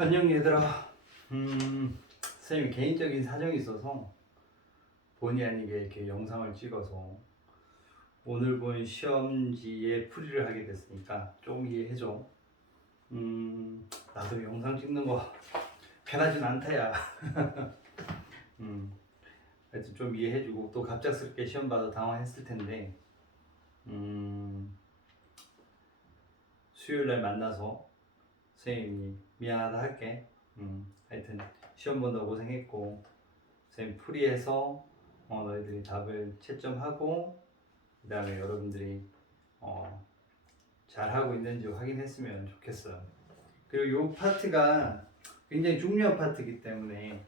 안녕 얘들아. 선생님이 개인적인 사정이 있어서 본의 아니게 이렇게 영상을 찍어서 오늘 본 시험지에 풀이를 하게 됐으니까 좀 이해해줘. 나도 영상 찍는 거 편하진 않다야. 하여튼 좀 이해해주고, 또 갑작스럽게 시험 봐서 당황했을 텐데 수요일날 만나서 선생님이 미안하다 할게. 하여튼 시험 본다고 고생했고, 선생님 풀이해서 너희들이 답을 채점하고, 그 다음에 여러분들이 잘하고 있는지 확인했으면 좋겠어요. 그리고 이 파트가 굉장히 중요한 파트이기 때문에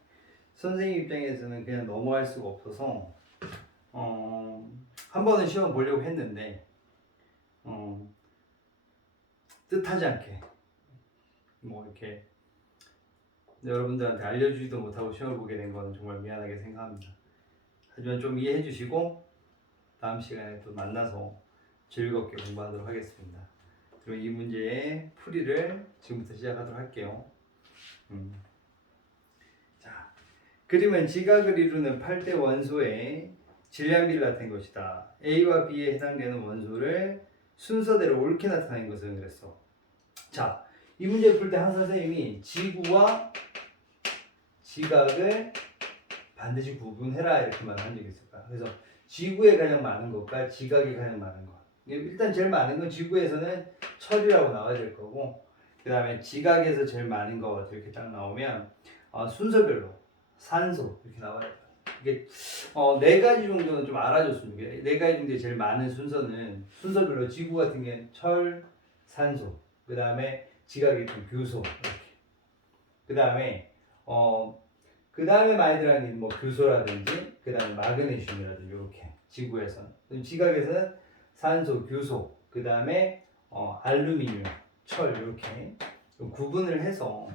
선생님 입장에서는 그냥 넘어갈 수가 없어서 한 번은 시험 보려고 했는데 뜻하지 않게 뭐 이렇게 여러분들한테 알려주지도 못하고 시험을 보게 된 거는 정말 미안하게 생각합니다. 하지만 좀 이해해 주시고 다음 시간에 또 만나서 즐겁게 공부하도록 하겠습니다. 그럼 이 문제의 풀이를 지금부터 시작하도록 할게요. 자, 그림은 지각을 이루는 8대 원소의 질량비를 나타낸 것이다. A와 B에 해당되는 원소를 순서대로 옳게 나타낸 것은 그랬어. 자, 이 문제 풀 때 항상 선생님이 지구와 지각을 반드시 구분해라 이렇게 말한 적이 있을 거야. 그래서 지구에 가장 많은 것과 지각에 가장 많은 것. 일단 제일 많은 건 지구에서는 철이라고 나와야 될 거고, 그 다음에 지각에서 제일 많은 것 이렇게 딱 나오면 순서별로 산소 이렇게 나와야 돼. 이게 네 가지 정도는 좀 알아줬으면 좋겠어요. 네 가지 중에 제일 많은 순서는 순서별로 지구 같은 경우는 철, 산소, 그 다음에 지각이 좀 규소 이렇게. 그 다음에 많이 들어가는 게 뭐 규소라든지, 그 다음에 마그네슘이라든지 이렇게 지구에서는. 지각에서는 산소, 규소, 그 다음에 알루미늄, 철 이렇게 구분을 해서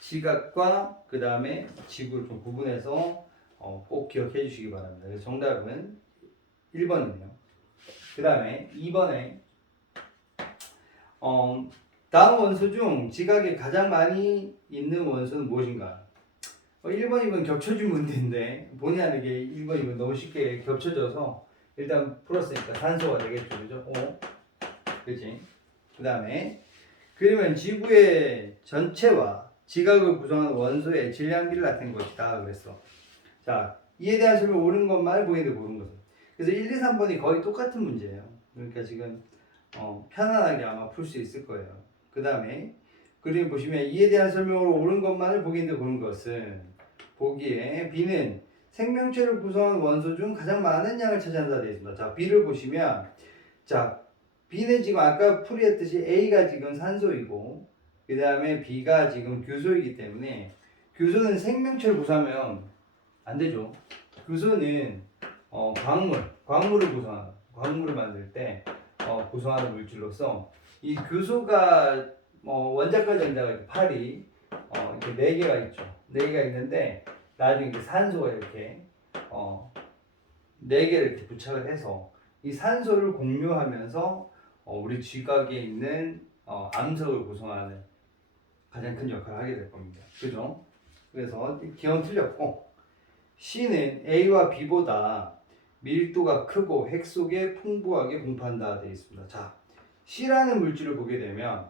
지각과 그 다음에 지구를 좀 구분해서 꼭 기억해 주시기 바랍니다. 그래서 정답은 1번이네요. 그 다음에 2번에 다음 원소 중 지각이 가장 많이 있는 원소는 무엇인가? 1번, 2번 겹쳐진 문제인데 본의 아니게 1번, 2번 너무 쉽게 겹쳐져서 일단 풀었으니까 산소가 되겠죠. 그죠? 그치? 그 다음에 그러면 지구의 전체와 지각을 구성하는 원소의 질량비를 나타낸 것이다. 그랬어. 자, 이에 대한 설명 옳은 것만을 보이는데 모르는 것은. 그래서 1, 2, 3번이 거의 똑같은 문제예요. 그러니까 지금 편안하게 아마 풀 수 있을 거예요. 그 다음에 그림 보시면 이에 대한 설명으로 옳은 것만을 보기인데 보는 것은, 보기에 B는 생명체를 구성하는 원소 중 가장 많은 양을 차지한다 되어 있습니다. 자, B를 보시면, 자, B는 지금 아까 풀이했듯이 A가 지금 산소이고, 그 다음에 B가 지금 규소이기 때문에, 규소는 생명체를 구성하면 안 되죠. 규소는 광물을 구성하는, 광물을 만들 때 구성하는 물질로서, 이 규소가 원자과 전자가 8이 이렇게 4개가 있죠. 4개가 있는데 나중에 이제 산소가 이렇게 4개를 이렇게 부착을 해서 이 산소를 공유하면서 우리 쥐각에 있는 암석을 구성하는 가장 큰 역할을 하게 될 겁니다. 그죠? 그래서 기원 틀렸고, C는 A와 B보다 밀도가 크고 핵 속에 풍부하게 공포한다 되어 있습니다. 자, C라는 물질을 보게 되면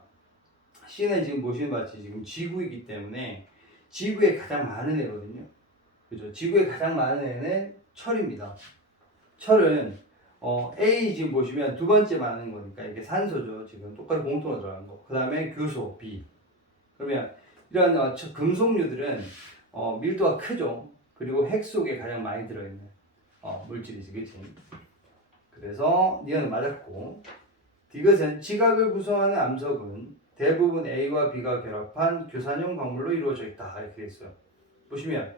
C는 지금 보시는 바치 지금 지구이기 때문에 지구에 가장 많은 애거든요. 그죠? 지구에 가장 많은 애는 철입니다. 철은 A 지금 보시면 두 번째 많은 거니까 이게 산소죠. 지금 똑같이 공통으로 들어간 거. 그 다음에 규소 B. 그러면 이런 금속류들은 밀도가 크죠. 그리고 핵 속에 가장 많이 들어있는 물질이지, 그치? 그래서 니은 맞았고, 이것은 지각을 구성하는 암석은 대부분 A와 B가 결합한 규산형 광물로 이루어져 있다 이렇게 되어 있어요. 보시면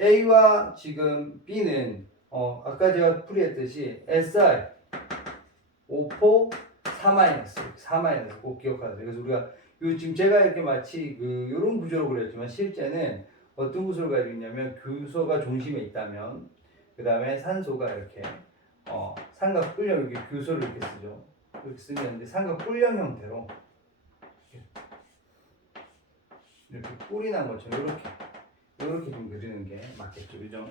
A와 지금 B는 아까 제가 풀이했듯이 SR 5포 4-4- 꼭 기억하세요. 그래서 우리가 지금 제가 이렇게 마치 이런 구조로 그렸지만 실제는 어떤 구조를 가지고 있냐면 규소가 중심에 있다면, 그 다음에 산소가 이렇게 삼각뿔형, 이렇게 규소를 이렇게 쓰죠. 이렇게 쓰면 이제 삼각뿔형 형태로 이렇게 뿔이 난 것처럼 이렇게 좀 그리는 게 맞겠죠, 그죠?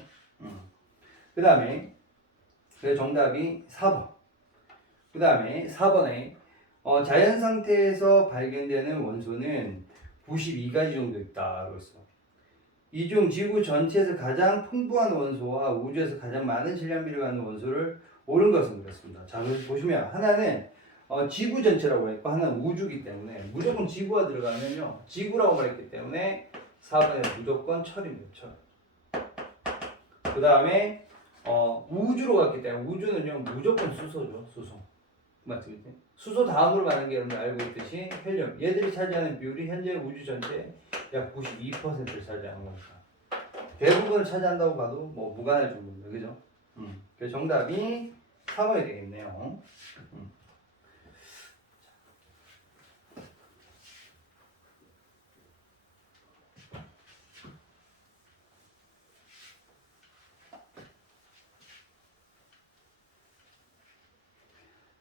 그 다음에 그 정답이 4번. 그 다음에 4번에 자연 상태에서 발견되는 원소는 92가지 정도 있다 그랬어. 이 중 지구 전체에서 가장 풍부한 원소와 우주에서 가장 많은 질량비를 갖는 원소를 옳은 것은 그렇습니다. 자, 보시면 하나는 지구 전체라고 했고 하나는 우주이기 때문에 무조건 지구가 들어가면요. 지구라고 말했기 때문에 4번에 무조건 철입니다. 철. 그 다음에 우주로 갔기 때문에 우주는요. 무조건 수소죠. 수소. 맞죠? 수소 다음으로 가는 게 여러분 알고 있듯이 헬륨. 얘들이 차지하는 비율이 현재 우주 전체의 약 92%를 차지하는 거니까. 대부분을 차지한다고 봐도 뭐 무관할 정도입니다. 그죠? 그래서 정답이 3번이 되겠네요.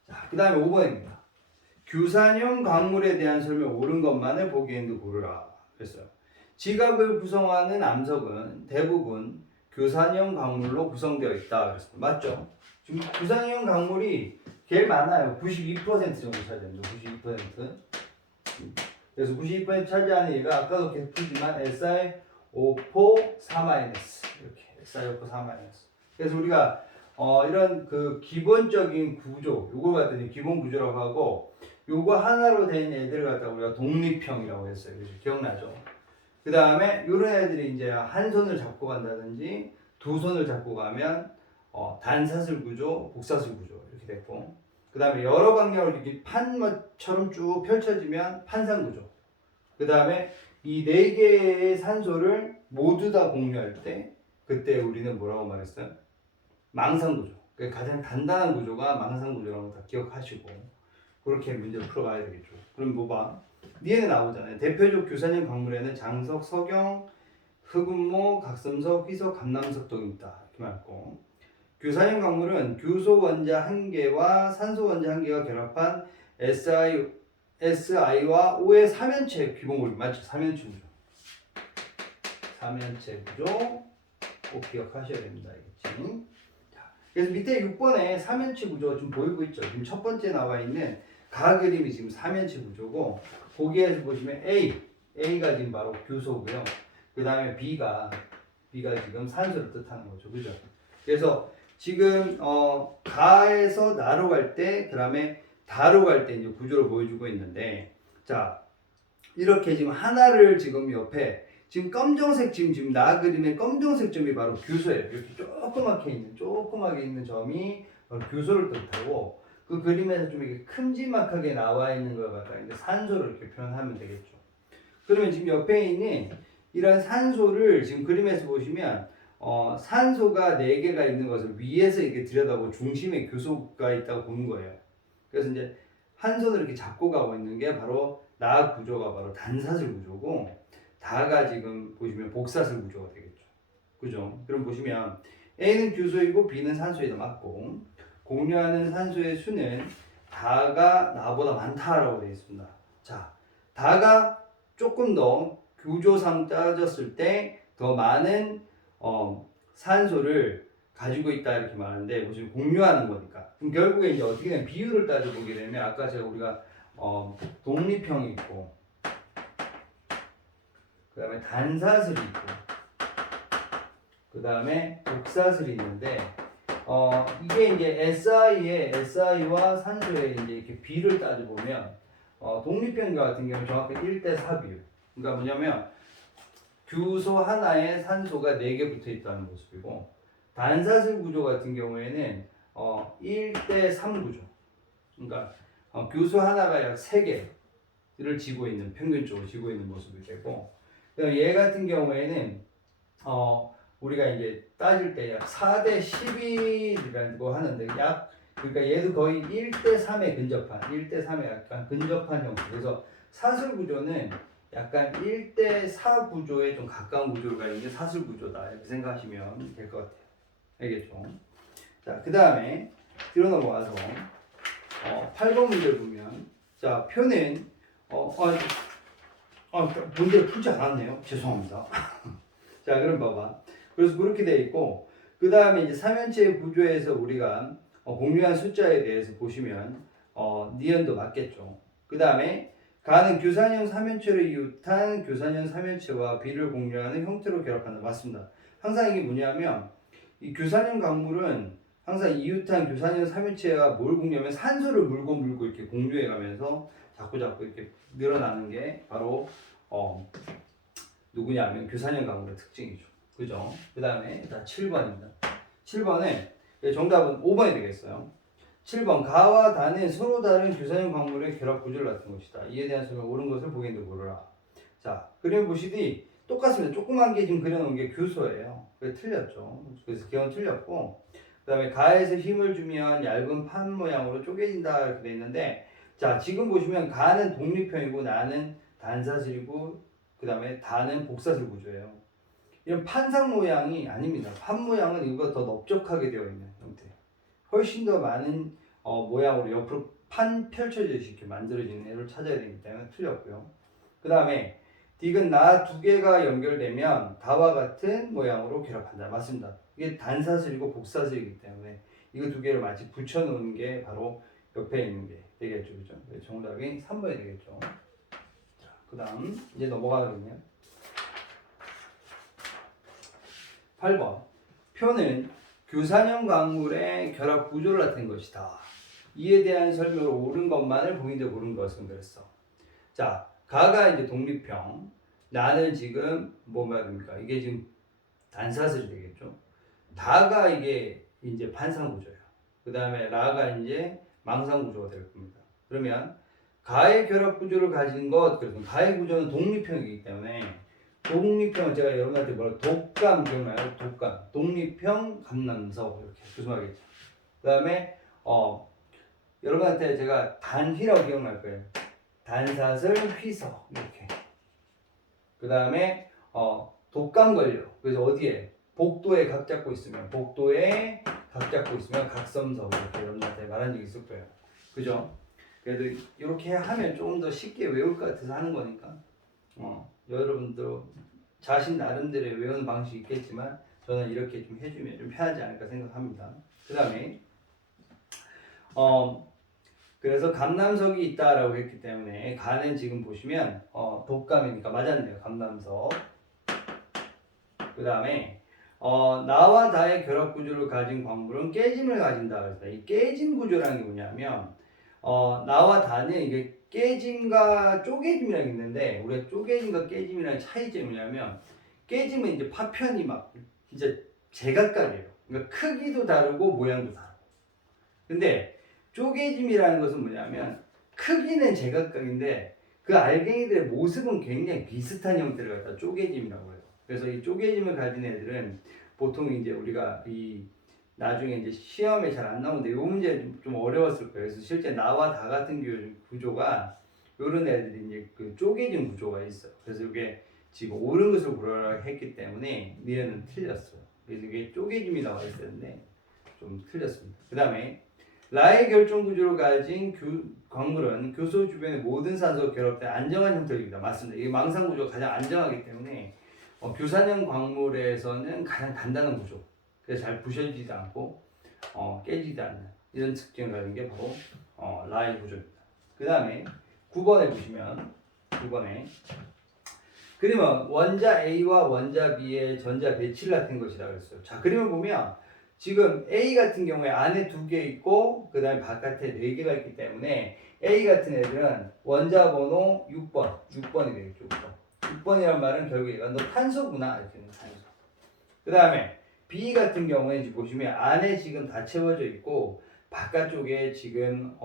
자, 그 다음에 5번입니다. 규산형 광물에 대한 설명 옳은 것만을 보기엔도 고르라. 그랬어요. 지각을 구성하는 암석은 대부분 규산형 광물로 구성되어 있다. 그랬습니다. 맞죠? 지금 규산형 광물이 제일 많아요. 92% 정도 차지합니다. 92%. 그래서 92% 차지하는 얘가 아까도 계속 풀지만 SiO4 4- 이렇게 SiO4 4-. 그래서 우리가 이런 그 기본적인 구조, 요걸 갖다 기본 구조라고 하고, 요거 하나로 된 애들을 갖다 우리가 독립형이라고 했어요. 그죠? 기억나죠? 그 다음에 요런 애들이 이제 한 손을 잡고 간다든지 두 손을 잡고 가면 단사슬 구조, 복사슬 구조 이렇게 됐고, 그 다음에 여러 방향으로 이렇게 판처럼 쭉 펼쳐지면 판상 구조. 그 다음에 이 네 개의 산소를 모두 다 공유할 때 그때 우리는 뭐라고 말했어요? 망상구조. 가장 단단한 구조가 망상구조라는 거 다 기억하시고 그렇게 문제를 풀어가야 되겠죠. 그럼 뭐 봐? 니에는 나오잖아요. 대표적 규산형 광물에는 장석, 석영, 흑운모, 각섬석, 희석, 감남석 등이 있다. 이렇게 말했고, 규산형 광물은 규소 원자 한 개와 산소 원자 한 개가 결합한 Si와 O의 삼연체 기본구조. 맞죠? 삼연체 구조. 삼연체 구조 꼭 기억하셔야 됩니다. 알겠지? 그래서 밑에 6번에 삼연체 구조가 좀 보이고 있죠. 지금 첫 번째 나와 있는 가 그림이 지금 삼연체 구조고, 거기에서 보시면 A가 지금 바로 규소고요. 그 다음에 B가 지금 산소를 뜻하는 거죠. 그죠? 그래서 지금 가에서 나로 갈 때, 그 다음에 다로 갈 때 이제 구조를 보여주고 있는데, 자, 이렇게 지금 하나를 지금 옆에 지금 검정색 지금 나 그림의 검정색 점이 바로 규소예요. 이렇게 조그맣게 있는 점이 바로 규소를 뜻하고, 그 그림에서 좀 이렇게 큼지막하게 나와 있는 걸 갖다가 이제 산소를 이렇게 표현하면 되겠죠. 그러면 지금 옆에 있는 이런 산소를 지금 그림에서 보시면 산소가 4개가 있는 것을 위에서 이렇게 들여다보고 중심에 규소가 있다고 보는 거예요. 그래서 이제 한 손을 이렇게 잡고 가고 있는 게 바로 나 구조가 바로 단사슬 구조고, 다가 지금 보시면 복사슬 구조가 되겠죠. 그죠? 그럼 보시면 A는 규소이고 B는 산소에다 맞고, 공유하는 산소의 수는 다가 나보다 많다라고 되어 있습니다. 자, 다가 조금 더 구조상 따졌을 때 더 많은 산소를 가지고 있다 이렇게 말하는데, 무슨 공유하는 거니까. 그럼 결국에 이제 어떻게 되면 비율을 따져보게 되면 아까 우리가 독립형이 있고, 그 다음에 단사슬이 있고, 그 다음에 복사슬이 있는데, 이게 이제 SI와 산소의 이제 이렇게 비를 따져보면, 독립형 같은 경우는 정확히 1대4 비율. 그러니까 뭐냐면, 규소 하나에 산소가 4개 붙어 있다는 모습이고, 단사슬 구조 같은 경우에는 1대3 구조. 그러니까 규소 하나가 약 3개를 지고 있는, 평균적으로 지고 있는 모습이 되고, 얘 같은 경우에는 우리가 이제 따질 때 약 4대11이라고 하는데, 그러니까 얘도 거의 1대3에 근접한, 1대3에 약간 근접한 형태. 그래서 사슬 구조는 약간 1대4 구조에 좀 가까운 구조가 있는 사슬 구조다 이렇게 생각하시면 될 것 같아요. 알겠죠? 자, 그 다음에 뒤로 넘어가서 8번 문제를 보면, 자, 표는 문제를 풀지 않았네요. 죄송합니다. 자, 그럼 봐봐. 그래서 그렇게 돼 있고, 그 다음에 이제 삼연체의 구조에서 우리가 공유한 숫자에 대해서 보시면 니은도 맞겠죠. 그 다음에 가는 규산형 삼연체를 이웃한 규산형 삼연체와 비를 공유하는 형태로 결합한다. 맞습니다. 항상 이게 뭐냐면 이 규산형 강물은 항상 이웃한 규산형 삼연체와 뭘 공유하면 산소를 물고 이렇게 공유해 가면서 자꾸 이렇게 늘어나는 게 바로 누구냐면 규산형 강물의 특징이죠. 그죠? 그 다음에 7번입니다. 7번에 정답은 5번이 되겠어요. 7번 가와 다는 서로 다른 규산형 광물의 결합 구조를 나타낸 것이다. 이에 대한 설명 옳은 것을 보겠는데 모르라. 자, 그림 보시니 똑같습니다. 조그만 게 지금 그려놓은 게 규소예요. 그래서 틀렸죠. 그래서 기억은 틀렸고, 그 다음에 가에서 힘을 주면 얇은 판 모양으로 쪼개진다 이렇게 돼 있는데, 자, 지금 보시면 가는 독립형이고 나는 단사슬이고 그 다음에 다는 복사슬 구조예요. 이런 판상 모양이 아닙니다. 판 모양은 이거보다 더 넓적하게 되어 있는 형태. 훨씬 더 많은 모양으로 옆으로 판 펼쳐지듯이 이렇게 만들어지는 애를 찾아야 되기 때문에 틀렸고요. 그 다음에 딕은 나 두 개가 연결되면 다와 같은 모양으로 결합한다. 맞습니다. 이게 단사슬이고 복사슬이기 때문에 이거 두 개를 마치 붙여놓은 게 바로 옆에 있는 게 되겠죠. 그죠? 정답이 3번이 되겠죠. 자, 그 다음 이제 넘어가거든요. 8번 표는 규산형 광물의 결합 구조를 나타낸 것이다. 이에 대한 설명을 옳은 것만을 봉인되어 고른 것은 그랬어. 자, 가가 이제 독립형, 나는 지금 뭐 말입니까? 이게 지금 단사슬이 되겠죠. 다가 이게 이제 판상 구조예요. 그 다음에 라가 이제 망상 구조가 될 겁니다. 그러면 가의 결합 구조를 가진 것, 그래서 가의 구조는 독립형이기 때문에 독립형은 제가 여러분한테 뭐라 독감 기억나요? 독감, 독립형 감남석 이렇게 구성하겠죠. 그 다음에 여러분한테 제가 단휘라고 기억날 거예요. 단사슬 휘석 이렇게. 그 다음에 독감 걸려. 그래서 어디에? 복도에 각 잡고 있으면 각섬석 이렇게 여러분한테 말한 적이 있을 거예요. 그죠? 그래도 이렇게 하면 조금 더 쉽게 외울 것 같아서 하는 거니까 여러분도 자신 나름대로의 외우는 방식이 있겠지만 저는 이렇게 좀 해주면 좀 편하지 않을까 생각합니다. 그 다음에 그래서 감남석이 있다라고 했기 때문에 가는 지금 보시면 독감이니까 맞았네요. 감남석. 그 다음에 나와 다의 결합 구조를 가진 광물은 깨짐을 가진다. 그래서 이 깨짐 구조라는 게 뭐냐면 나와 다는 이게 깨짐과 쪼개짐이라는 게 있는데 우리가 쪼개짐과 깨짐이랑 차이점이 뭐냐면 깨짐은 이제 파편이 막 진짜 제각각이에요. 그러니까 크기도 다르고 모양도 다르고. 근데 쪼개짐이라는 것은 뭐냐면 크기는 제각각인데 그 알갱이들의 모습은 굉장히 비슷한 형태를 갖다 쪼개짐이라고 해요. 그래서 이 쪼개짐을 가진 애들은 보통 이제 우리가 이 나중에 이제 시험에 잘 안 나오는데 이 문제 좀 어려웠을 거예요. 그래서 실제 나와 다 같은 구조가 이런 애들이 이제 그 쪼개진 구조가 있어요. 그래서 이게 지금 옳은 것을 고르라 했기 때문에 니은은 틀렸어요. 그래서 이게 쪼개짐이 나와 있었는데 좀 틀렸습니다. 그 다음에 라의 결정 구조를 가진 광물은 교소 주변의 모든 산소가 결합된 안정한 형태입니다. 맞습니다. 이 망상 구조가 가장 안정하기 때문에 규산형 광물에서는 가장 단단한 구조. 그래서 잘 부셔지지 않고 깨지지 않는 이런 특징을 가진 게 바로 라의 구조입니다. 그 다음에 9번에 보시면 9번에 그러면 원자 A와 원자 B의 전자 배치를 나타낸 것이라 그랬어요. 자, 그림을 보면 지금 A 같은 경우에 안에 2개 있고 그 다음에 바깥에 4개가 있기 때문에 A 같은 애들은 원자 번호 6번이 되겠죠. 6번이란 말은 결국 얘가 너 탄소구나 이렇게 탄소. 그 다음에 B 같은 경우에 지금 보시면 안에 지금 다 채워져 있고 바깥쪽에 지금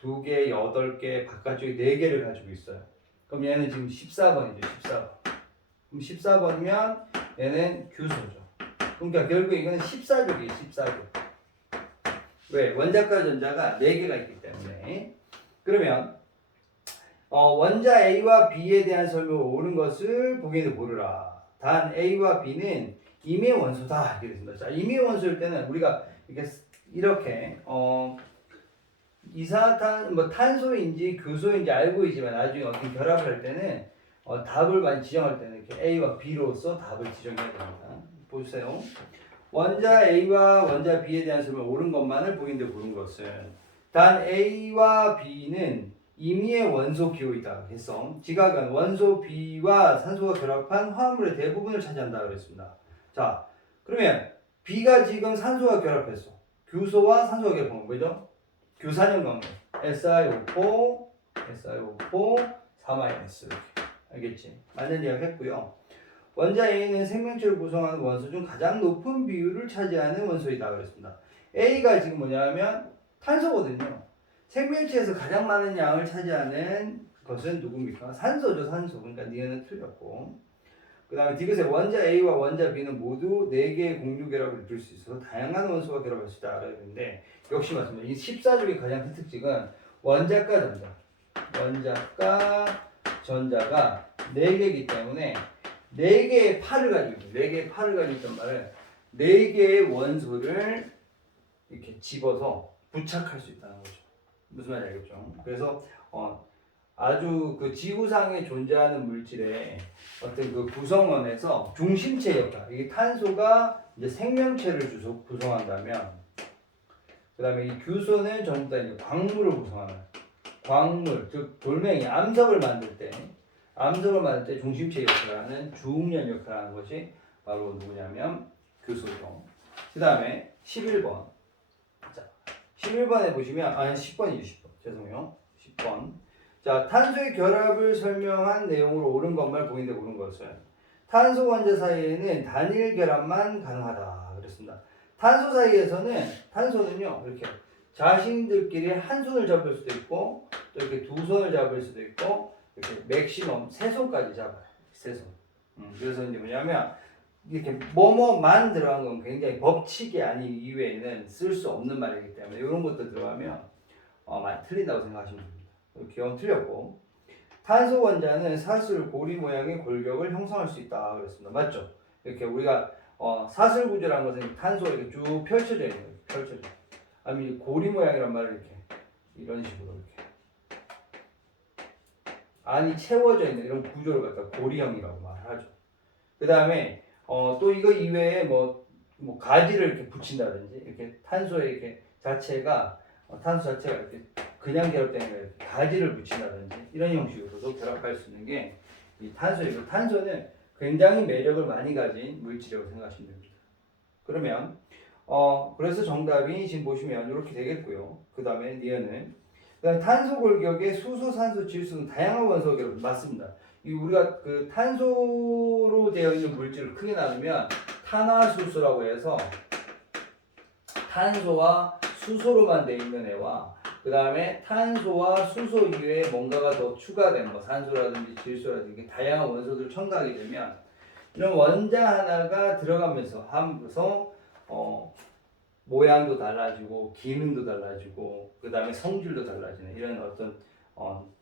2개, 8개, 바깥쪽에 4개를 가지고 있어요. 그럼 얘는 지금 14번이죠. 14번. 그럼 14번이면 얘는 규소죠. 그러니까 결국 이거는 14족이에요. 14족. 왜? 원자과 전자가 4개가 있기 때문에. 그러면 원자 A와 B에 대한 설명을 옳은 것을 보기에도 모르라. 단 A와 B는 임의 원소다 이렇게 됐습니다. 자, 임의 원소일 때는 우리가 이렇게 이산화탄 뭐 탄소인지 교소인지 알고 있지만 나중에 어떤 결합을 할 때는 답을 많이 지정할 때는 이렇게 A와 B로서 답을 지정해야 됩니다. 보세요. 원자 A와 원자 B에 대한 설명 옳은 것만을 보인데 고른 것은 단 A와 B는 임의의 원소 기호이다. 그래서 지각은 원소 B와 산소가 결합한 화합물의 대부분을 차지한다 그랬습니다. 자, 그러면 B가 지금 산소가 결합했어. 규소와 산소가 결합한 거죠? 규산염 광물 SiO4, 4- 이렇게. 알겠지? 맞는 이야기 했고요. 원자 A는 생명체를 구성하는 원소 중 가장 높은 비율을 차지하는 원소이다 그랬습니다. A가 지금 뭐냐면 탄소거든요. 생명체에서 가장 많은 양을 차지하는 것은 누굽니까? 산소죠, 산소. 그러니까 니은은 틀렸고. 그 다음에 디귿의 원자 A와 원자 B는 모두 4개의 공유 결합을 이룰 수 있어서 다양한 원소가 결합할 수 있다 그랬는데 역시 맞습니다. 이 14족의 가장 큰 특징은 원자과 전자가 4개이기 때문에 4개의 팔을 가지고 있어요. 4개의 팔을 가지고 있단 말은 4개의 원소를 이렇게 집어서 부착할 수 있다는 거죠. 무슨 말인지 알겠죠? 그래서 아주 그 지구상에 존재하는 물질의 어떤 그 구성원에서 중심체 역할, 이게 탄소가 이제 생명체를 구성한다면, 그 다음에 이 규소는 전부 다 이제 광물을 구성하는 광물, 즉 돌멩이, 암석을 만들 때 중심체 역할을 하는 주응련 역할을 하는 것이 바로 누구냐면 규소죠. 그 다음에 11번. 자, 11번에 보시면, 10번이죠, 10번. 죄송해요. 10번. 자, 탄소의 결합을 설명한 내용으로 옳은 것만 보인데 옳은 것은 탄소 원자 사이에는 단일 결합만 가능하다 그랬습니다. 탄소는요 이렇게 자신들끼리 한 손을 잡을 수도 있고 또 이렇게 두 손을 잡을 수도 있고 이렇게 맥시멈 세 손까지 잡아요. 세 손. 그래서 이제 뭐냐면 이렇게 뭐뭐만 들어간 건 굉장히 법칙이 아닌 이외에는 쓸 수 없는 말이기 때문에 이런 것도 들어가면 많이 틀린다고 생각하시면 됩니다. 기원 틀렸고 탄소 원자는 사슬 고리 모양의 골격을 형성할 수 있다 그랬습니다. 맞죠? 이렇게 우리가 사슬 구조라는 것은 탄소가 이렇게 쭉 펼쳐져 있는 거예요. 펼쳐져. 아니면 고리 모양이란 말을 이렇게 이런 식으로 이렇게 안이 채워져 있는 이런 구조를 갖다 고리형이라고 말하죠. 그 다음에 또 이거 이외에 뭐 가지를 이렇게 붙인다든지 이렇게 탄소의 이렇게 자체가 탄소 자체가 이렇게 그냥 결합되는 게 가지를 붙인다든지 이런 형식으로도 결합할 수 있는 게 이 탄소이고 탄소는 굉장히 매력을 많이 가진 물질이라고 생각하시면 됩니다. 그러면 그래서 정답이 지금 보시면 이렇게 되겠고요. 그 다음에 니은은 그다음에 탄소 골격에 수소, 산소, 질소는 다양한 원소가 결합 맞습니다. 이 우리가 그 탄소로 되어 있는 물질을 크게 나누면 탄화수소라고 해서 탄소와 수소로만 되어 있는 애와 그 다음에 탄소와 수소 이외에 뭔가가 더 추가된 산소라든지 질소라든지 다양한 원소들을 첨가하게 되면 이런 원자 하나가 들어가면서 하면서 모양도 달라지고 기능도 달라지고 그 다음에 성질도 달라지는 이런 어떤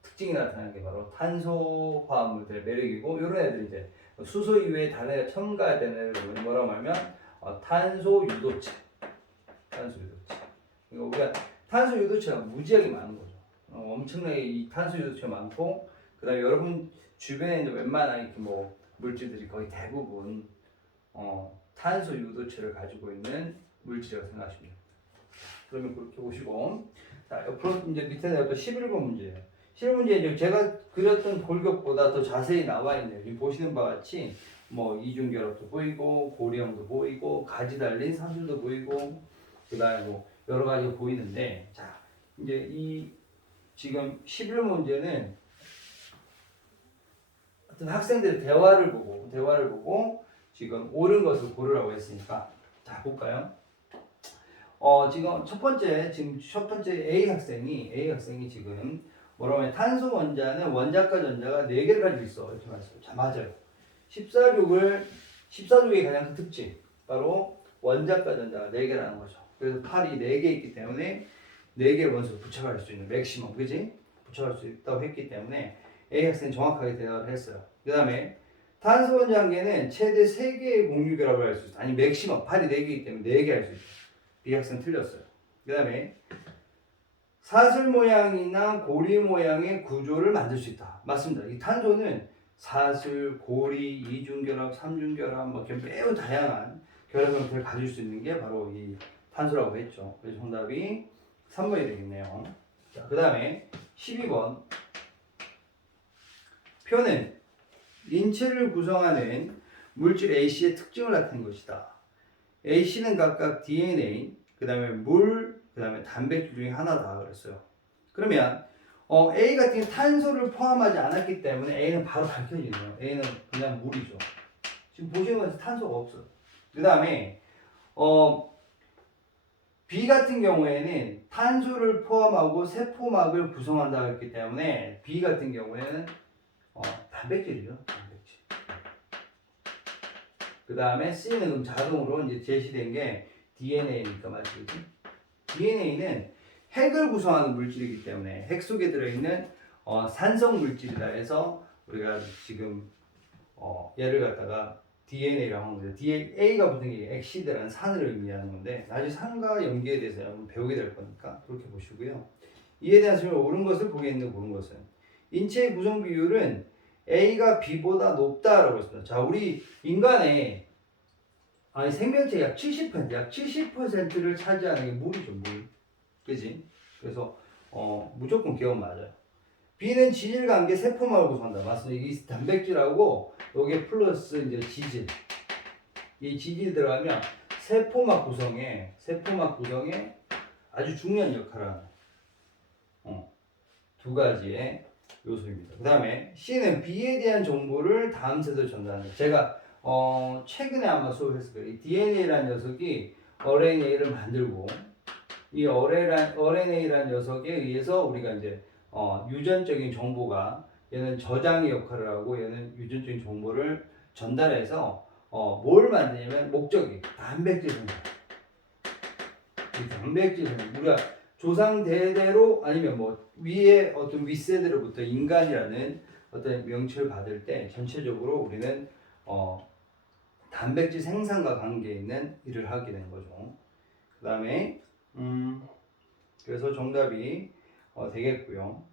특징이 나타나는 게 바로 탄소 화합물들의 매력이고 이런 애들 이제 수소 이외에 다른 애가 첨가되는 애를 뭐라고 하면 탄소 유도체. 그러니까 우리가 탄소 유도체가 무지하게 많은 거죠. 엄청나게 이 탄소 유도체가 많고 그다음에 여러분 주변에 있는 웬만한 이렇게 뭐 물질들이 거의 대부분 탄소 유도체를 가지고 있는 물질이라고 생각하시면 됩니다. 그러면 그렇게 보시고 자 옆으로 이제 밑에 내가 또 11번 문제예요. 11번 문제 이제 제가 그렸던 골격보다 더 자세히 나와 있네요. 지금 보시는 바와 같이 뭐 이중결합도 보이고 고리형도 보이고 가지 달린 사슬도 보이고 그다음에 뭐 여러 가지 보이는데 자 이제 이 지금 11번 문제는 어떤 학생들의 대화를 보고 지금 옳은 것을 고르라고 했으니까 자 볼까요? 지금 첫 번째 A 학생이 지금 뭐라고 하면 탄소 원자는 원자과 전자가 4개를 가지고 있어 이렇게 말했어요. 자 맞아요. 14족의 가장 큰 특징 바로 원자과 전자가 4개라는 거죠. 그래서 팔이 4개 있기 때문에 4개의 원소를 부착할 수 있는 맥시멈 그지? 부착할 수 있다고 했기 때문에 A 학생이 정확하게 대답을 했어요. 그 다음에 탄소 원자 한 개는 최대 3개의 공유 결합을 할 수 있어. 아니 맥시멈 팔이 4개이기 때문에 4개 할 수 있어. B 학생 틀렸어요. 그 다음에 사슬 모양이나 고리 모양의 구조를 만들 수 있다. 맞습니다. 이 탄소는 사슬, 고리, 이중결합, 삼중결합 뭐 이렇게 매우 다양한 결합 형태를 가질 수 있는 게 바로 이 탄소라고 했죠. 그래서 정답이 3번이 되겠네요. 자, 그 다음에 12번 표는 인체를 구성하는 물질 A씨의 특징을 나타낸 것이다. A씨는 각각 DNA, 그 다음에 물, 그 다음에 단백질 중에 하나다 그랬어요. 그러면 A 같은 경우 탄소를 포함하지 않았기 때문에 A는 바로 밝혀지네요. A는 그냥 물이죠. 지금 보시는 것처럼 탄소가 없어요. 그 다음에 B 같은 경우에는 탄소를 포함하고 세포막을 구성한다고 했기 때문에 B 같은 경우에는 단백질이죠. 단백질. 그 다음에 C는 그럼 자동으로 이제 제시된 게 DNA니까 맞지? DNA는 핵을 구성하는 물질이기 때문에 핵 속에 들어있는 산성 물질이다 해서 우리가 지금 얘를 갖다가 DNA라고 하는 거죠. A가 붙은 게 엑시드라는 산을 의미하는 건데 나중에 산과 연계에 대해서 여러분 배우게 될 거니까 그렇게 보시고요. 이에 대한 설명 옳은 것을 보겠는데 고른 것은 인체의 구성 비율은 A가 B보다 높다라고 했습니다. 자, 우리 인간의 생명체 약 70%를 차지하는 게 물이죠, 물. 그지? 그래서 무조건 기억 맞아요. B는 지질 관계 세포막을 구성한다. 맞습니다. 이 단백질하고 여기에 플러스 이제 지질. 이 지질이 들어가면 세포막 구성에 아주 중요한 역할을 하는 두 가지의 요소입니다. 그 다음에 C는 B에 대한 정보를 다음 세대로 전달합니다. 제가 최근에 아마 수업했을 거예요. 이 DNA라는 녀석이 RNA를 만들고 이 RNA라는 녀석에 의해서 우리가 이제 유전적인 정보가 얘는 저장의 역할을 하고 얘는 유전적인 정보를 전달해서 뭘 만드냐면 목적이 단백질 생산. 이 단백질 생산. 우리가 조상 대대로 아니면 뭐 위에 어떤 윗세대로부터 인간이라는 어떤 명칭을 받을 때 전체적으로 우리는 단백질 생산과 관계 있는 일을 하게 되는 거죠. 그 다음에 그래서 정답이 되겠고요.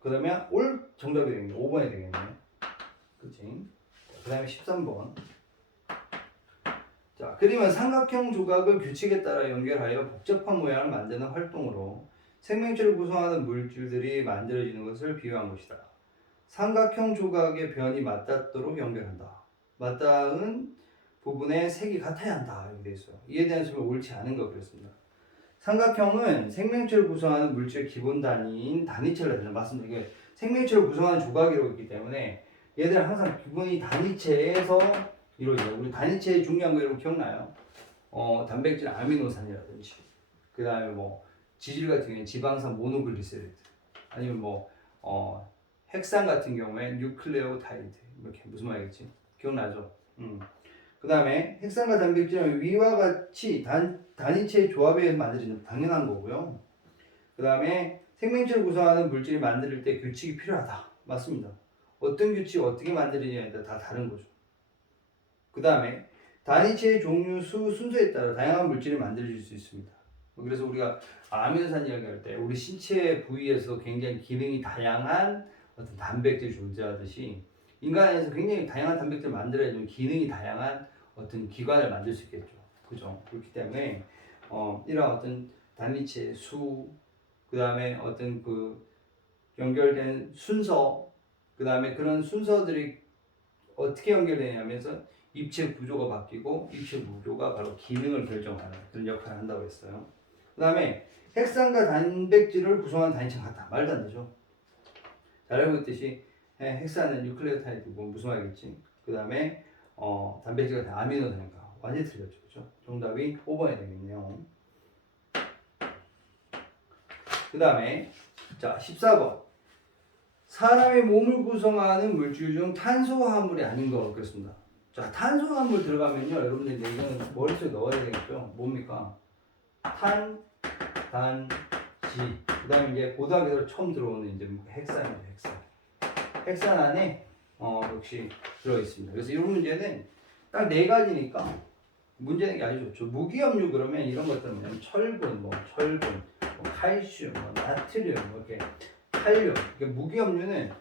그러면 올 정답이 되겠네. 5번이 되겠네. 그치? 그 다음에 13번. 자, 그림은 삼각형 조각을 규칙에 따라 연결하여 복잡한 모양을 만드는 활동으로 생명체를 구성하는 물질들이 만들어지는 것을 비유한 것이다. 삼각형 조각의 변이 맞닿도록 연결한다. 맞닿은 부분의 색이 같아야 한다. 이렇게 되어 있어요. 이에 대한 설명 옳지 않은 것 그랬습니다. 삼각형은 생명체를 구성하는 물질의 기본 단위인 단위체를 나타낸다. 맞습니다. 이게 생명체를 구성하는 조각이라고 있기 때문에 얘들은 항상 기본이 단위체에서 이루어져요. 우리 단위체의 중요한 거 여러분 기억나요? 단백질 아미노산이라든지 그 다음에 뭐 지질 같은 경우에는 지방산 모노글리세리드 아니면 뭐 핵산 같은 경우에 뉴클레오타이드 이렇게 무슨 말이겠지? 기억나죠? 그 다음에 핵산과 단백질은 위와 같이 단위체의 조합에 의해서 만들어지는 당연한 거고요. 그 다음에 생명체를 구성하는 물질을 만들 때 규칙이 필요하다. 맞습니다. 어떤 규칙이 어떻게 만들어지냐에 따라 다 다른 거죠. 그 다음에 단위체의 종류, 수, 순서에 따라 다양한 물질이 만들어질 수 있습니다. 그래서 우리가 아미노산 이야기할 때 우리 신체 부위에서 굉장히 기능이 다양한 어떤 단백질이 존재하듯이 인간 안에서 굉장히 다양한 단백질을 만들어야 되면 기능이 다양한 어떤 기관을 만들 수 있겠죠. 그죠? 그렇기 때문에 이런 어떤 단위체, 수, 그 다음에 어떤 그 연결된 순서, 그 다음에 그런 순서들이 어떻게 연결되냐면서 입체 구조가 바뀌고 입체 구조가 바로 기능을 결정하는 그런 역할을 한다고 했어요. 그 다음에 핵산과 단백질을 구성한 단위체가 같다. 말도 안 되죠. 잘 알고 있듯이 핵산은 뉴클레오타이드고 무슨 말이겠지. 그 다음에 단백질 같은 아미노산이니까 완전히 틀렸죠. 그렇죠? 정답이 5번이 되겠네요. 그 다음에 자 14번 사람의 몸을 구성하는 물질 중 탄소화합물이 아닌 거 그렇습니다. 자 탄소화합물 들어가면요 여러분들 이거는 머릿속에 넣어야 되겠죠. 뭡니까? 탄, 단, 지. 그 다음에 이제 고등학교에서 처음 들어오는 이제 핵산이죠. 핵산 안에 역시 들어있습니다. 그래서 이런 문제는 딱 네 가지니까 문제 내기 아주 좋죠. 무기압류 그러면 이런 것들은 뭐냐면 철분, 뭐 칼슘, 뭐 나트륨, 뭐 이렇게 칼륨. 그러니까 무기압류는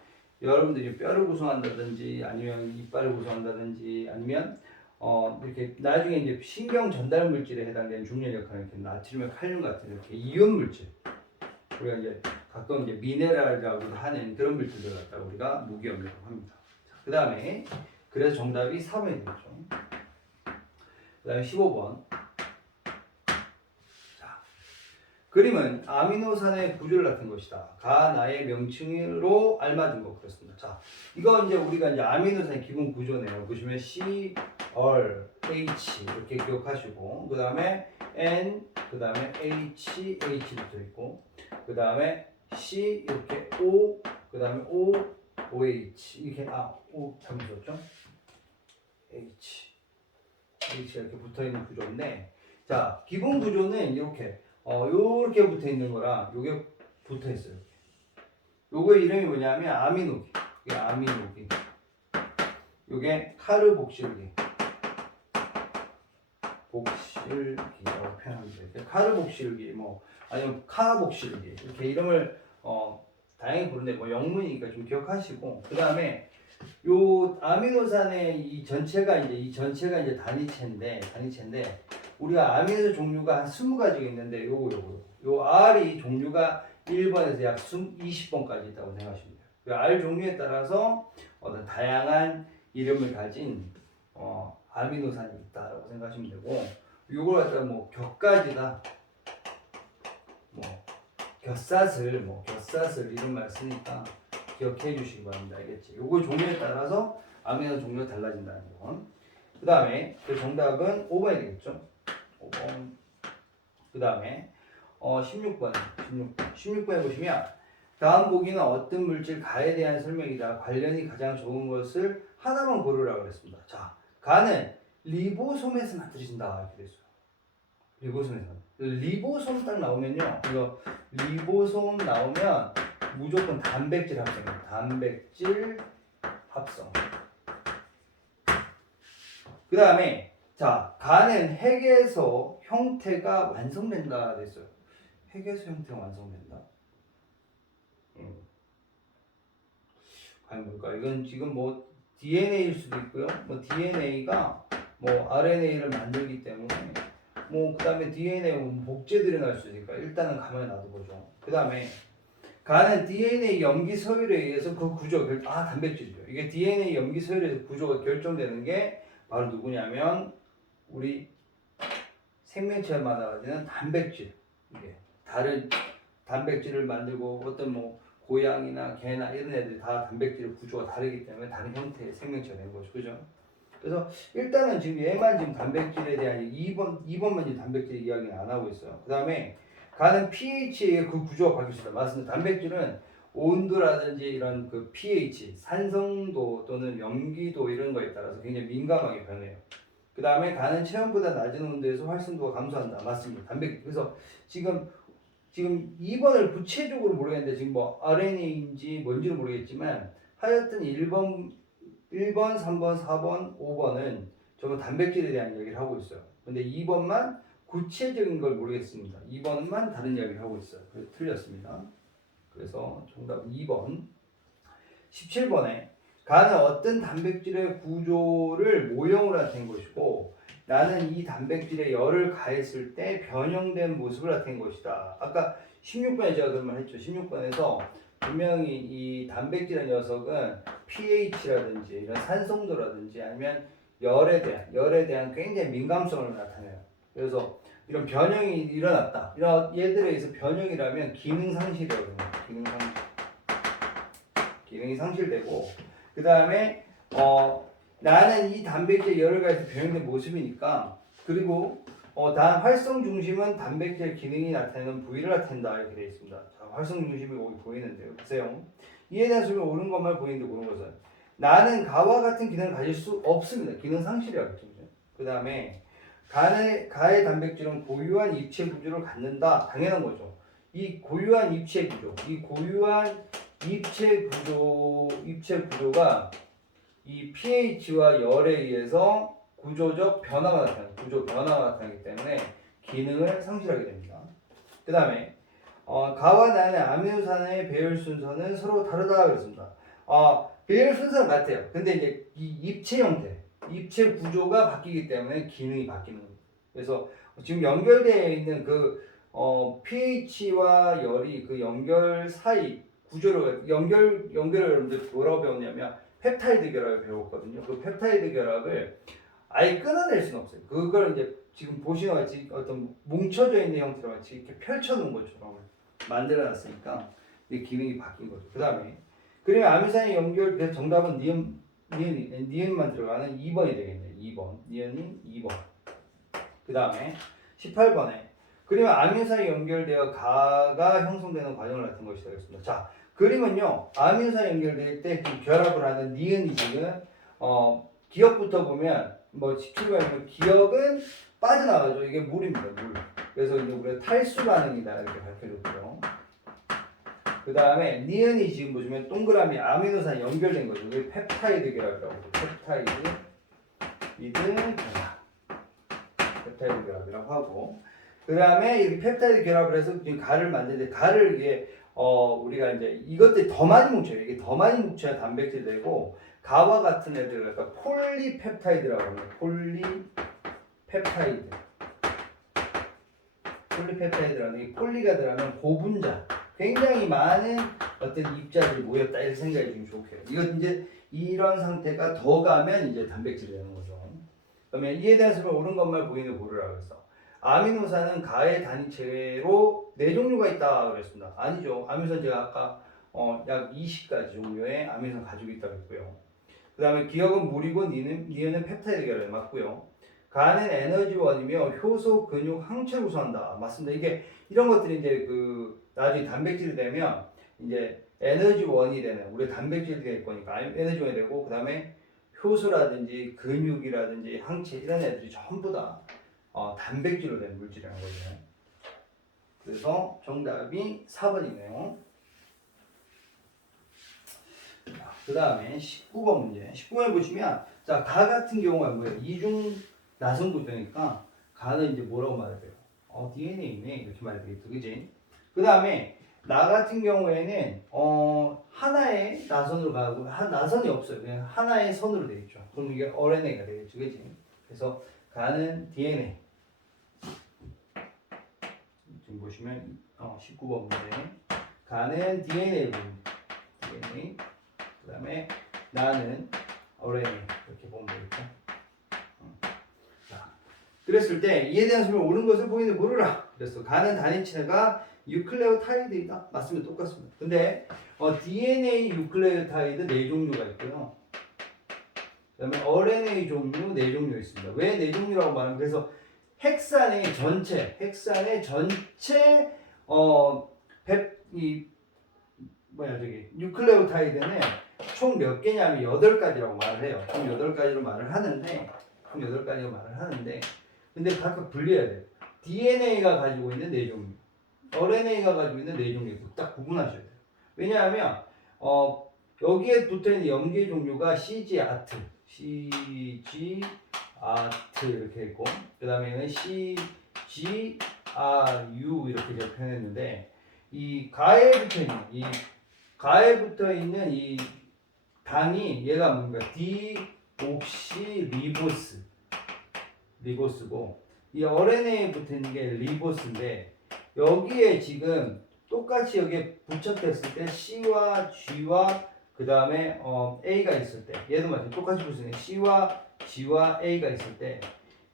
여러분들이 뼈를 구성한다든지 아니면 이빨을 구성한다든지 아니면 이렇게 나중에 이제 신경 전달 물질에 해당되는 중요한 역할을 이렇게 나트륨, 칼륨 같은 이렇게 이온 물질, 우리가 이제 가끔 이제 미네랄이라고도 하는 그런 물질들 갖다가 우리가 무기염이라고 합니다. 그 다음에 그래서 정답이 4번이 되겠죠. 그 다음에 15번. 자, 그림은 아미노산의 구조를 나타낸 것이다. 가 나의 명칭으로 알맞은 것. 그렇습니다. 자, 이거 이제 우리가 이제 아미노산의 기본 구조네요. 보시면 C, R, H 이렇게 기억하시고, 그 다음에 N, 그 다음에 H, H부터 있고, 그 다음에 C 이렇게 O, 그 다음에 O, OH 이렇게 O 잘못 썼죠? H, H가 이렇게 붙어 있는 구조인데, 자 기본 구조는 이렇게 요렇게 붙어 있는 거랑 요게 붙어 있어요. 요거 이름이 뭐냐면 아미노기. 이게 아미노기. 요게 카르복실기. 복실기라고 표현합니다. 카르복실기 뭐 아니면 카복실기 이렇게 이름을 다양히 부르는데 뭐 영문이니까 좀 기억하시고, 그 다음에 요 아미노산의 이 전체가 이제 단위체인데 우리가 아미노 종류가 한 20가지가 있는데 요 R이 종류가 1번에서 약 20번까지 있다고 생각하시면 돼요. 그 R 종류에 따라서 어떤 다양한 이름을 가진 아미노산이 있다라고 생각하시면 되고, 요걸 갖다가 뭐 격가지다, 뭐 곁사슬 이런 말 쓰니까 기억해 주시기 바랍니다. 알겠지? 요거 종류에 따라서 아미노 종류가 달라진다는 건. 그 다음에 그 정답은 5번이 되겠죠? 5번. 그 다음에 16번에 보시면 다음 보기는 어떤 물질 가에 대한 설명이다. 관련이 가장 좋은 것을 하나만 고르라고 그랬습니다. 자, 가는 리보솜에서 만들어진다 이렇게 됐어요. 리보솜 딱 나오면요, 이거 리보솜 나오면 무조건 단백질 합성이에요. 단백질 합성. 그 다음에 자, 가는 핵에서 형태가 완성된다 됐어요. 핵에서 형태가 완성된다. 과연 뭘까? 이건 지금 뭐 DNA일 수도 있고요. 뭐 DNA가 뭐 RNA를 만들기 때문에 뭐 그 다음에 DNA 복제들이 날 수 있으니까 일단은 가만히 놔두보죠. 그 다음에 가는 DNA 염기 서열에 의해서 그 구조 단백질이죠. 이게 DNA 염기 서열에서 구조가 결정되는 게 바로 누구냐면 우리 생명체마다 가지는 단백질. 이게 다른 단백질을 만들고 어떤 뭐 고양이나 개나 이런 애들이 다 단백질 구조가 다르기 때문에 다른 형태의 생명체가 된 거죠. 그죠? 그래서 일단은 지금 얘만 지금 단백질에 대한 2번만 지금 단백질 이야기는 안 하고 있어요. 그 다음에 가는 pH의 그 구조가 바뀔 수 있다. 맞습니다. 단백질은 온도라든지 이런 그 pH, 산성도 또는 염기도 이런 거에 따라서 굉장히 민감하게 변해요. 그 다음에 가는 체온보다 낮은 온도에서 활성도가 감소한다. 맞습니다. 단백질. 그래서 지금 2번을 구체적으로 모르겠는데 지금 뭐 RNA인지 뭔지는 모르겠지만 하여튼 1번, 3번, 4번, 5번은 전부 단백질에 대한 얘기를 하고 있어요. 근데 2번만 구체적인 걸 모르겠습니다. 2번만 다른 이야기를 하고 있어요. 그래서 틀렸습니다. 그래서 정답은 2번. 17번에 가는 어떤 단백질의 구조를 모형으로 나타낸 것이고 나는 이 단백질에 열을 가했을 때 변형된 모습을 나타낸 것이다. 아까 16번에 제가 그런 말 했죠. 16번에서 분명히 이 단백질의 녀석은 pH라든지 이런 산성도라든지 아니면 열에 대한 굉장히 민감성을 나타내요. 그래서 이런 변형이 일어났다. 이런 얘들에 의해서 변형이라면 기능 상실이라고 합니다. 기능이 상실되고, 그 다음에 나는 이 단백질 열을 가해서 변형된 모습이니까, 그리고 단 활성 중심은 단백질 기능이 나타내는 부위를 나타낸다 이렇게 되어 있습니다. 자, 활성 중심이 여기 보이는데요. 보세요. 이에 대한 설명 옳은 것만 보이는데 옳은 것은 나는 가와 같은 기능을 가질 수 없습니다. 기능 상실이라고. 그 다음에 가의 단백질은 고유한 입체 구조를 갖는다. 당연한 거죠. 이 고유한 입체 구조가 이 pH와 열에 의해서 구조 변화가 나타나기 때문에 기능을 상실하게 됩니다. 그 다음에 가와 나는 아미노산의 배열 순서는 서로 다르다 그랬습니다. 배열 순서는 같아요. 근데 이제 이 입체 형태, 입체 구조가 바뀌기 때문에 기능이 바뀌는 거예요. 그래서 지금 연결되어 있는 pH와 열이 그 연결 사이 구조를 연결을 여러분들 뭐라고 배웠냐면 펩타이드 결합을 배웠거든요. 그 펩타이드 결합을 아예 끊어낼 수는 없어요. 그걸 이제 지금 보시는 같이 어떤 뭉쳐져 있는 형태로 같이 이렇게 펼쳐놓은 것처럼 만들어놨으니까 이 기능이 바뀐 거죠. 그 다음에 그러면 아미산이 연결 정답은 니은만 들어가는 2번이 되겠네요. 2번 니은이 2번. 그 다음에 18번에 그러면 아미산이 연결되어 가가 형성되는 과정을 나타낸 것이 되겠습니다. 자, 그림은요 아미산이 연결될 때 그 결합을 하는 니은이 지금 기억부터 보면 뭐 지출하면 기억은 빠져나가죠. 이게 물입니다. 물. 그래서 이제 우리가 탈수 반응이다 이렇게 밝혀줬고요. 그 다음에 니은이 지금 보시면 동그라미 아미노산 연결된 거죠. 그게 펩타이드 결합이라고 하죠. 펩타이드 결합이라고 하고 그 다음에 이렇게 펩타이드 결합을 해서 가를 만드는데 가를 이게 우리가 이제 이것들이 더 많이 뭉쳐요. 이게 더 많이 뭉쳐야 단백질이 되고 가와 같은 애들 그러니까 폴리펩타이드라고 합니다. 폴리펩타이드라는 게 폴리가 들어가면 고분자 굉장히 많은 어떤 입자들이 모였다 이렇게 생각이 좀 좋게요. 이건 이제 이런 상태가 더 가면 이제 단백질이 되는 거죠. 그러면 이에 대해서 옳은 것만 보이는 고르라고 했어. 아미노산은 가의 단위체로 4종류가 있다 그랬습니다. 아니죠. 아미노산 제가 아까 약 20가지 종류의 아미노산 가지고 있다고 했고요. 그 다음에 기억은 물이고 니은은 펩타이드 결합이 맞고요. 가는 에너지원이며 효소, 근육, 항체를 구성한다. 맞습니다. 이게 이런 것들이 이제 나중에 단백질이 되면 이제 에너지원이 되는 우리 단백질이 될 거니까 에너지원이 되고 그 다음에 효소라든지 근육이라든지 항체 이런 애들이 전부 다 단백질로 된 물질이라는 거죠. 그래서 정답이 4번이네요. 그 다음에 19번 문제. 19번에 보시면 자, 가 같은 경우가 뭐예요? 이중 나선 구조니까 가는 이제 뭐라고 말해야 돼요? DNA네 이렇게 말해야 되겠죠, 그지? 그 다음에 나 같은 경우에는 하나의 나선으로 가고 나선이 없어요. 그냥 하나의 선으로 되어 있죠. 그럼 이게 RNA가 되겠죠, 그지? 그래서 가는 DNA. 지금 보시면 19번 문제. 가는 DNA 부분입니다. DNA. 그 다음에 나는 RNA 이렇게 보면 되겠죠. 자, 그랬을 때 이에 대한 설명 옳은 것을 보이는 모르라. 그래서 가는 단위체가 뉴클레오타이드이다. 맞습니다. 똑같습니다. 근데 DNA 뉴클레오타이드 4종류가 있고요. 그 다음에 RNA 종류 4종류 있습니다. 왜 4종류라고 말하면 그래서 헥산의 전체 뉴클레오타이드는 총 몇 개냐면 8가지라고 말을 해요. 총 8가지로 말을 하는데 근데 각각 분리해야 돼요. DNA가 가지고 있는 4종류, RNA가 가지고 있는 4종류 딱 구분하셔야 돼요. 왜냐하면 여기에 붙어있는 염계 종류가 CG-ART 이렇게 있고 그 다음에는 CGRU 이렇게 제가 표현했는데 이 가에 붙어있는 이 당이 얘가 뭔가 디옥시리보스고 이 RNA에 붙어있는 게 리보스인데 여기에 지금 똑같이 여기에 부착됐을 때 C와 G와 그 다음에 A가 있을 때 얘도 마찬가지로 똑같이 붙어있는 C와 G와 A가 있을 때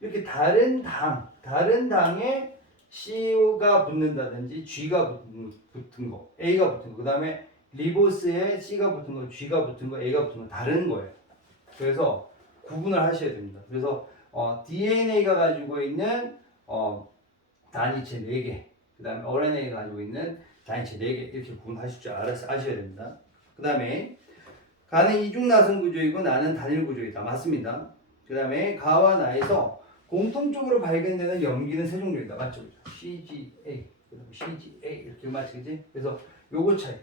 이렇게 다른 당에 C가 붙는다든지 G가 붙은 거 A가 붙은 거 그 다음에 리보스에 C가 붙은 거 G가 붙은 거 A가 붙은 거 다른 거예요. 그래서 구분을 하셔야 됩니다. 그래서 DNA가 가지고 있는 단위체 4개 그 다음에 RNA가 가지고 있는 단위체 4개 이렇게 구분하실 줄 아셔야 됩니다. 그 다음에 가는 이중나선 구조이고 나는 단일 구조이다. 맞습니다. 그 다음에 가와 나에서 공통적으로 발견되는 염기는 3종류이다. 맞죠? CGA, 그 다음에 CGA 이렇게 맞지, 그지? 그래서 요거 차이,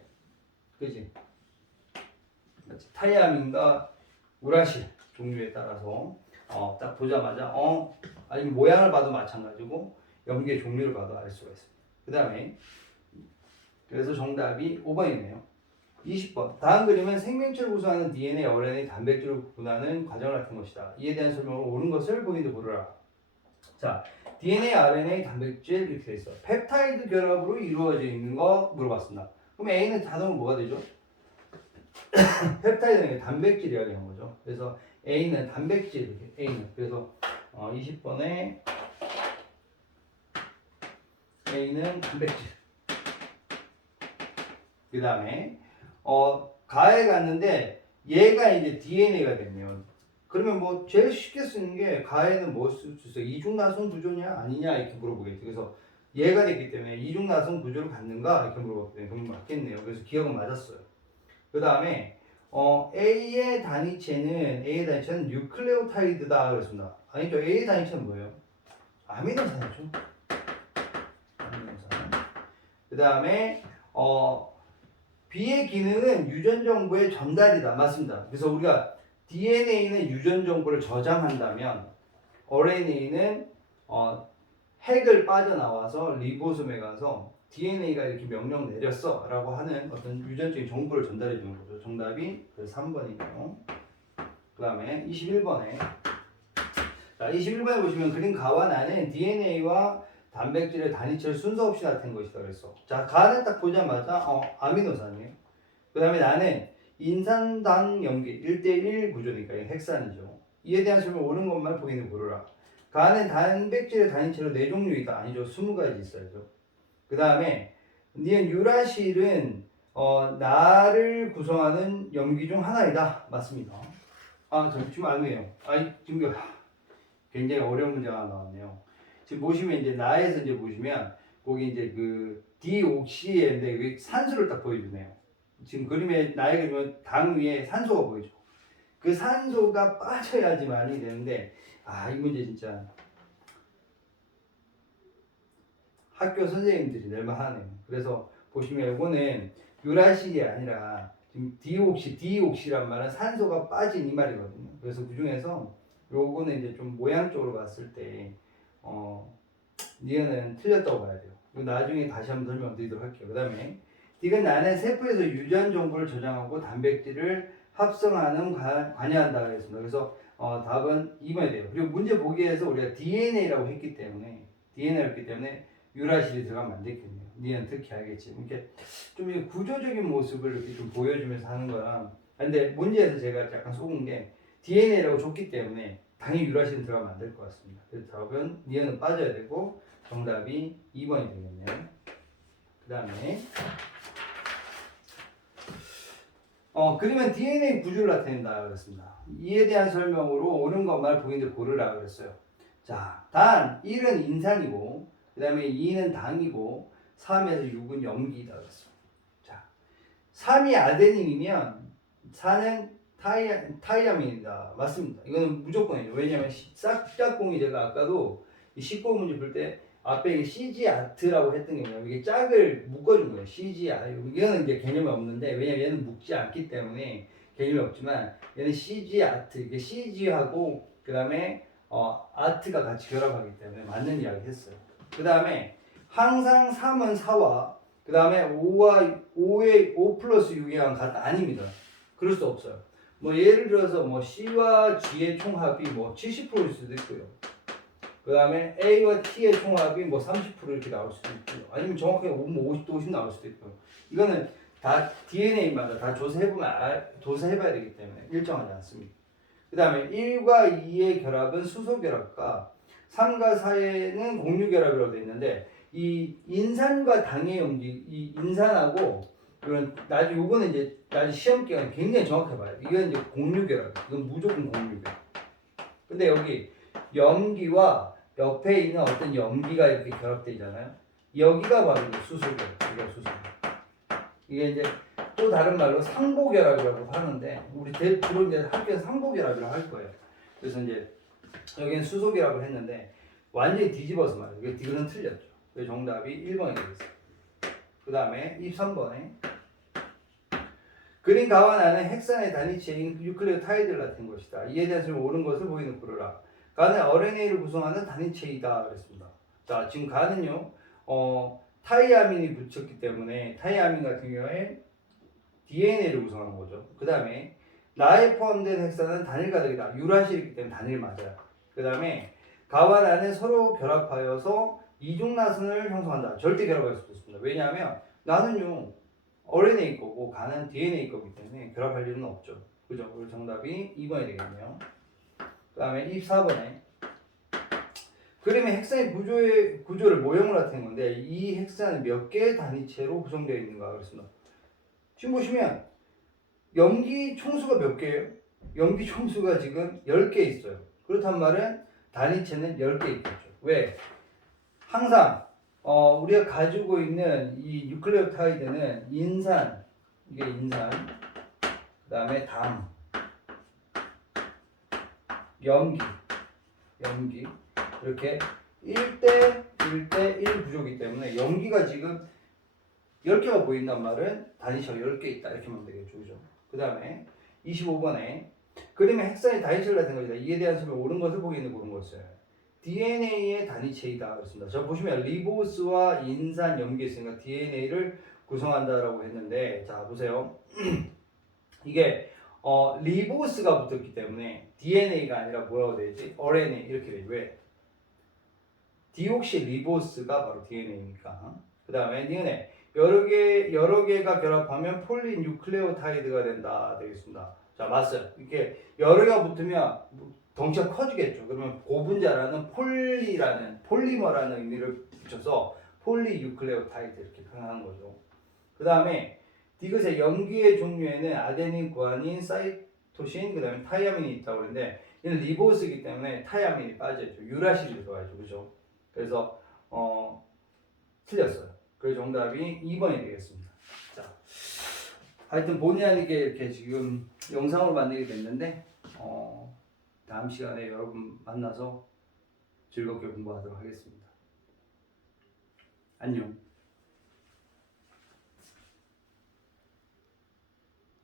그지? 맞지? 타이아민과 우라실 종류에 따라서 딱 보자마자 아니면 모양을 봐도 마찬가지고 염기의 종류를 봐도 알 수가 있습니다. 그 다음에 그래서 정답이 5번이네요. 20번. 다음 그림은 생명체를 구성하는 DNA, RNA, 단백질을 구분하는 과정을 나타낸 것이다. 이에 대한 설명을 옳은 것을 보기도 고르라. 자, DNA, RNA, 단백질 이렇게 돼 있어. 펩타이드 결합으로 이루어져 있는 거 물어봤습니다. 그럼 A는 자동으로 뭐가 되죠? 펩타이드는 단백질이라고 하는 거죠. 그래서 A는 단백질 이렇게 A는 그래서 20번에 A는 단백질. 그 다음에 가에 갔는데 얘가 이제 DNA가 됐네요. 그러면 뭐 제일 쉽게 쓰는 게 가에는 뭐 쓸 수 있어요? 이중나선 구조냐 아니냐 이렇게 물어보겠죠. 그래서 얘가 됐기 때문에 이중나선 구조를 갖는가 이렇게 물어봤기 때문에 그럼 맞겠네요. 그래서 기억은 맞았어요. 그 다음에 A의 단위체는 뉴클레오타이드다 그랬습니다. 아니죠. A의 단위체는 뭐예요? 아미노산이죠. 아미노산. 그 다음에 B의 기능은 유전 정보의 전달이다. 맞습니다. 그래서 우리가 DNA는 유전 정보를 저장한다면 RNA는 핵을 빠져나와서 리보솜에 가서 DNA가 이렇게 명령 내렸어 라고 하는 어떤 유전적인 정보를 전달해 주는 거죠. 정답이 3번이고요. 그 다음에 21번에 자, 21번에 보시면 그림 가와 나는 DNA와 단백질의 단위체를 순서 없이 나타낸 것이다 그랬어. 자, 가는 딱 보자마자 아미노산이에요. 그 다음에 나는 인산당 염기 1대1 구조니까 핵산이죠. 이에 대한 설명 옳은 것만 보기는 고르라. 가는 단백질의 단위체로 4종류이다. 아니죠. 20가지 있어야죠. 그 다음에 니은 유라실은 나를 구성하는 염기 중 하나이다. 맞습니다. 지금 아니에요. 지금 굉장히 어려운 문제가 나왔네요. 지금 보시면 이제 나에서 이제 보시면 거기 이제 그 디옥시에인데 산소를 딱 보여주네요. 지금 그림에 나의 그림은 당 위에 산소가 보이죠. 그 산소가 빠져야지만이 되는데 이 문제 진짜 학교 선생님들이 낼만하네요. 그래서 보시면 이거는 유라실이 아니라 지금 디옥시란 말은 산소가 빠진 이 말이거든요. 그래서 그 중에서 요거는 이제 좀 모양적으로 봤을 때 니은은 틀렸다고 봐야 돼요. 나중에 다시 한번 설명드리도록 할게요. 그 다음에 D는 나는 세포에서 유전 정보를 저장하고 단백질을 합성하는 관여한다 그랬습니다. 그래서 답은 2번이 돼요. 그리고 문제 보기에서 우리가 DNA라고 했기 때문에 유라실이 들어가면 안 됐겠네요. 니는 특히 알겠지. 이렇게 좀 구조적인 모습을 이렇게 좀 보여주면서 하는 거랑 근데 문제에서 제가 약간 속은 게 DNA라고 줬기 때문에 당연히 유라실은 들어가면 안 될 것 같습니다. 그래서 답은 니은은 빠져야 되고 정답이 2번이 되겠네요. 그 다음에 그러면 DNA 구조를 나타낸다 그랬습니다. 이에 대한 설명으로 옳은 것만 보기인데 고르라 그랬어요. 자, 단 1은 인산이고 그 다음에 2는 당이고 3에서 6은 염기이다 그랬어요. 자, 3이 아데닌이면 4는 타이아민이다. 맞습니다. 이거는 무조건이죠. 왜냐하면 짝짝꿍이 제가 아까도 19문제 풀 때 앞에 CG 아트라고 했던 게 뭐냐면 이게 짝을 묶어준 거예요. CG 아트. 이거는 이제 개념이 없는데 왜냐면 얘는 묶지 않기 때문에 개념이 없지만 얘는 CG 아트. 이게 CG하고 그 다음에 아트가 같이 결합하기 때문에 맞는 이야기 했어요. 그 다음에 항상 3은 4와 그 다음에 5 플러스 6이랑 같다. 아닙니다. 그럴 수 없어요. 뭐 예를 들어서 뭐 C와 G의 총합이 뭐 70%일 수도 있고요. 그 다음에 A와 T의 총합이 뭐 30% 이렇게 나올 수도 있고요. 아니면 정확하게 50도 50 나올 수도 있고요. 이거는 다 DNA마다 다 조사해봐야 되기 때문에 일정하지 않습니다. 그 다음에 1과 2의 결합은 수소결합과 3과 4에는 공유결합이라고 되어 있는데 이 인산과 당의 염기, 이 인산하고 이건 요거는 이제 나중에 시험 기간 굉장히 정확해 봐요. 이건 이제 공유결합, 이건 무조건 공유결합. 근데 여기 염기와 옆에 있는 어떤 염기가 이렇게 결합되어 있잖아요. 여기가 바로 수소결합, 이게 수소결합. 이게 이제 또 다른 말로 상보결합이라고 하는데 우리 주로 이제 학교에서 상보결합이라고 할 거예요. 그래서 이제 여기는 수소결합을 했는데 완전히 뒤집어서 말이에요. 이건 틀렸죠. 그래서 정답이 1번이 되겠어요. 그 다음에 23번에 그린 가와 나는 핵산의 단위체인 뉴클레오타이드를 나타낸 것이다. 이에 대해서 옳은 것을 보이는 고르라. 가는 RNA를 구성하는 단위체이다 그랬습니다. 자, 지금 가는요 타이아민이 붙였기 때문에 타이아민 같은 경우에 DNA를 구성하는 거죠. 그 다음에 나에 포함된 헥사는 단일 가득이다. 유라실이기 때문에 단일 맞아요. 그 다음에 가와 나는 서로 결합하여서 이중나선을 형성한다. 절대 결합할 수도 있습니다. 왜냐하면 나는요 RNA 거고 가는 DNA 거기 때문에 결합할 일은 없죠. 그죠? 그리고 정답이 2번이 되겠네요. 그 다음에 24번에 그림의 헥사의 구조를 모형으로 나타낸 건데 이 헥사는 몇 개의 단위체로 구성되어 있는가 그랬습니다. 지금 보시면 염기 총수가 몇 개예요? 염기 총수가 지금 10개 있어요. 그렇단 말은 단위체는 10개 있겠죠. 왜? 항상 우리가 가지고 있는 이 뉴클레오타이드는 인산, 이게 인산, 그 다음에 담, 염기 이렇게 1대 1대 1 구조이기 때문에 염기가 지금 10개가 보인단 말은 단위체가 10개 있다 이렇게 하면 되겠죠. 그죠? 그 다음에 25번에 그림의 헥사의 단위체를 나타낸 것이다. 이에 대한 설명 옳은 것을 보기에는 고른 것을 DNA의 단위체이다 그렇습니다. 자 보시면 리보스와 인산 염기 있으니까 DNA를 구성한다라고 했는데 자 보세요. 이게 리보스가 붙었기 때문에 DNA가 아니라 뭐라고 되지? RNA 이렇게 되죠. 왜? 디옥시 리보스가 바로 DNA니까. 그 다음에 니은에 여러 개가 결합하면 폴리뉴클레오타이드가 된다 되겠습니다. 자 맞아요. 이렇게 여러 개가 붙으면 덩치가 커지겠죠. 그러면 고분자라는 폴리라는 폴리머라는 의미를 붙여서 폴리뉴클레오타이드 이렇게 표현하는 거죠. 그 다음에 디귿의 염기의 종류에는 아데닌, 구아닌, 사이토신, 그 다음에 타이아민이 있다고 그러는데 얘는 리보스이기 때문에 타이아민이 빠져있죠. 유라실이 들어가죠. 그죠? 그래서 틀렸어요. 그래서 정답이 2번이 되겠습니다. 자, 하여튼 본의 아니게 이렇게 지금 영상으로 만들게 됐는데 다음 시간에 여러분 만나서 즐겁게 공부하도록 하겠습니다. 안녕.